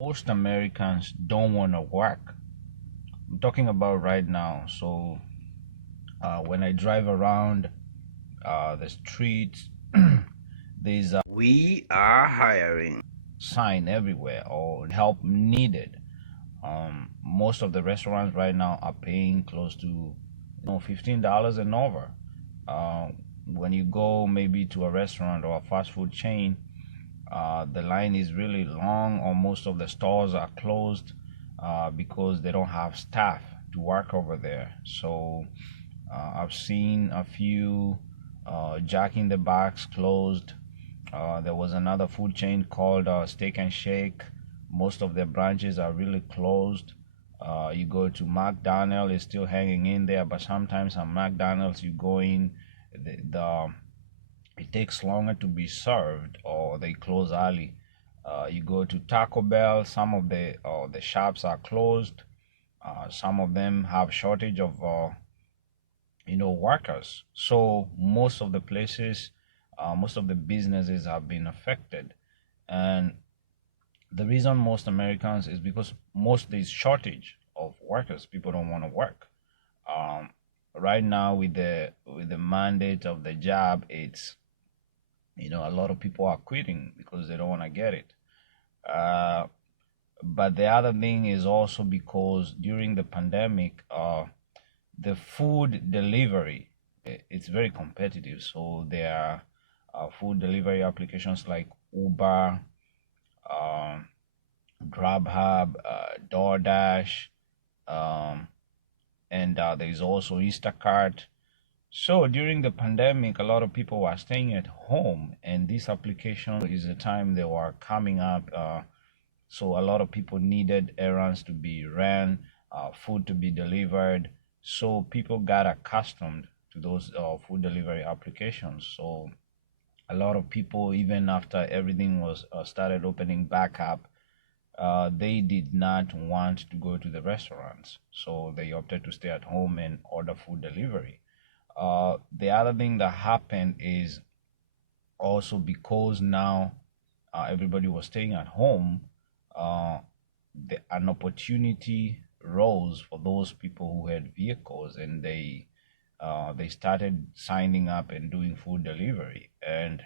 Most Americans don't want to work. I'm talking about right now. So when I drive around the streets, there's a "We are hiring" sign everywhere or help needed. Most of the restaurants right now are paying close to $15 and over. Uh, when you go maybe to a restaurant or a fast food chain, the line is really long, or most of the stores are closed because they don't have staff to work over there. So I've seen a few Jack in the Box closed. There was another food chain called Steak and Shake. Most of their branches are really closed. You go to McDonald's, it's still hanging in there, but sometimes at McDonald's you go in, the it takes longer to be served or they close early. You go to Taco Bell, some of the shops are closed. Some of them have shortage of workers. So most of the places, most of the businesses have been affected, and the reason most Americans is because most there's shortage of workers. People don't want to work. Um, right now with the mandate of the job, it's a lot of people are quitting because they don't want to get it. Uh, but the other thing is also because during the pandemic, the food delivery, it's very competitive. So there are food delivery applications like Uber, um, Grubhub, DoorDash, um, and there's also Instacart. So during the pandemic, a lot of people were staying at home, and this application is the time they were coming up. So a lot of people needed errands to be ran, food to be delivered. So people got accustomed to those food delivery applications. So a lot of people, even after everything was started opening back up, they did not want to go to the restaurants. So they opted to stay at home and order food delivery. The other thing that happened is also because now everybody was staying at home, uh, an opportunity rose for those people who had vehicles, and they started signing up and doing food delivery. And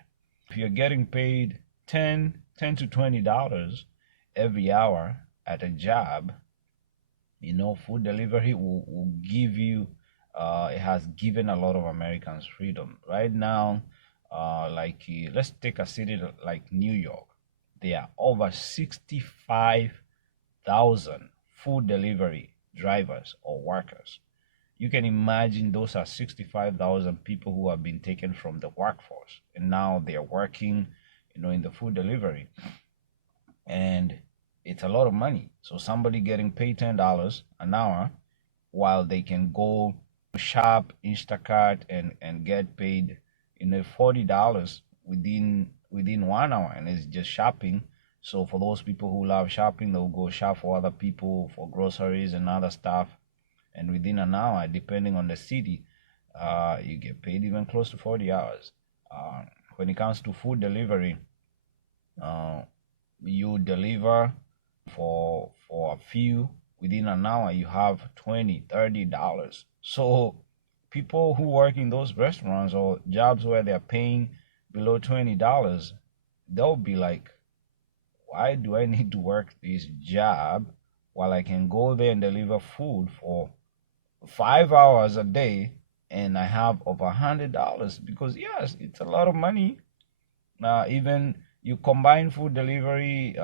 if you're getting paid 10 to $20 every hour at a job, food delivery will give you, it has given a lot of Americans freedom. Right now, let's take a city like New York. There are over 65,000 food delivery drivers or workers. You can imagine those are 65,000 people who have been taken from the workforce, and now they're working, in the food delivery. And it's a lot of money. So somebody getting paid $10 an hour while they can go shop Instacart and get paid $40 within 1 hour, and it's just shopping. So for those people who love shopping, they'll go shop for other people for groceries and other stuff, and within an hour, depending on the city, you get paid even close to 40 hours. When it comes to food delivery, uh, you deliver for a few, within an hour you have $20-$30. So people who work in those restaurants or jobs where they're paying below $20, they'll be like, why do I need to work this job while I can go there and deliver food for 5 hours a day and I have over $100? Because yes, it's a lot of money. Even you combine food delivery,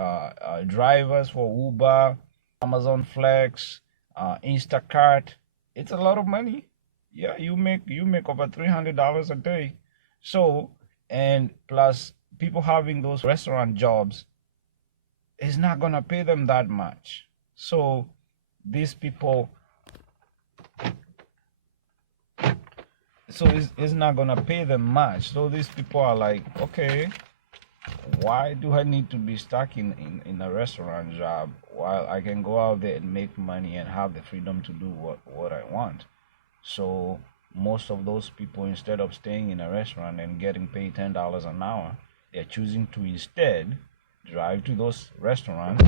drivers for Uber, Amazon Flex, Instacart, it's a lot of money. Yeah, you make over $300 a day. So, and plus people having those restaurant jobs is not gonna pay them that much. So these people, so it's not gonna pay them much. So these people are like, okay, why do I need to be stuck in a restaurant job while I can go out there and make money and have the freedom to do what I want? So most of those people, instead of staying in a restaurant and getting paid $10 an hour, they're choosing to instead drive to those restaurants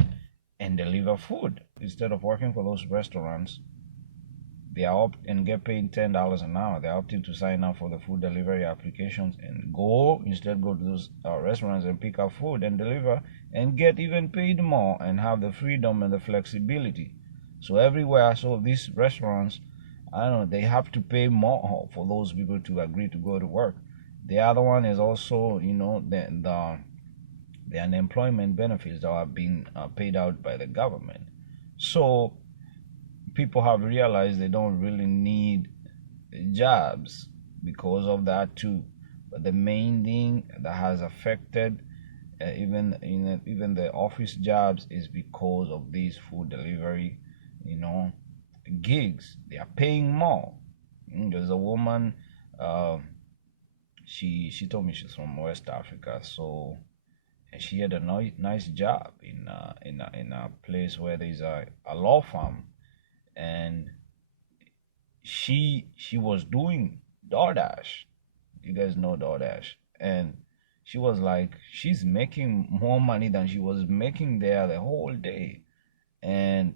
deliver food instead of working for those restaurants. They are up and get paid $10 an hour. They're opting to sign up for the food delivery applications and go to those restaurants and pick up food and deliver and get even paid more and have the freedom and the flexibility. So everywhere, so these restaurants, I don't know, they have to pay more for those people to agree to go to work. The other one is also, the unemployment benefits that are being paid out by the government. So people have realized they don't really need jobs because of that too. But the main thing that has affected even the office jobs is because of these food delivery, you know, gigs. They are paying more. There's a woman. Uh, she told me she's from West Africa, so and she had a nice job in a place where there's a law firm, and she was doing DoorDash. You guys know DoorDash, and she was like she's making more money than she was making there the whole day. And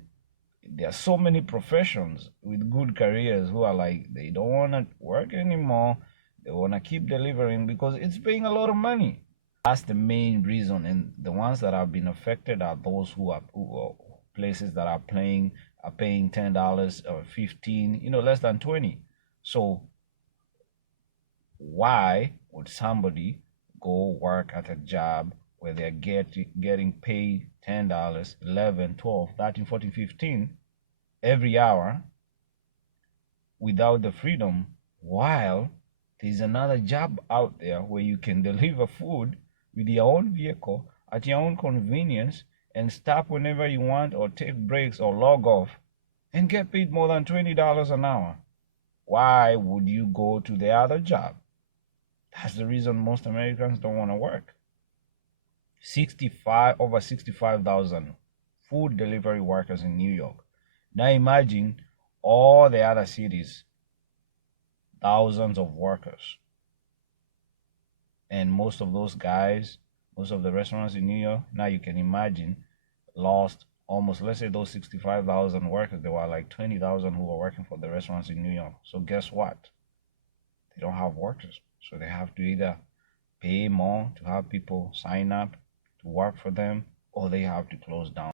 there are so many professions with good careers who are like they don't want to work anymore. They want to keep delivering because it's paying a lot of money. That's the main reason, and the ones that have been affected are those who are places that are paying $10 or 15, less than 20. So why would somebody go work at a job where they're getting paid $10, 11, 12, 13, 14, 15 every hour without the freedom, while there's another job out there where you can deliver food with your own vehicle at your own convenience and stop whenever you want or take breaks or log off and get paid more than $20 an hour? Why would you go to the other job? That's the reason most Americans don't want to work. Over 65,000 food delivery workers in New York. Now imagine all the other cities, thousands of workers. And most of those guys, most of the restaurants in New York, now you can imagine, lost almost, let's say those 65,000 workers, there were like 20,000 who were working for the restaurants in New York. So guess what? They don't have workers. So they have to either pay more to have people sign up to work for them, or they have to close down.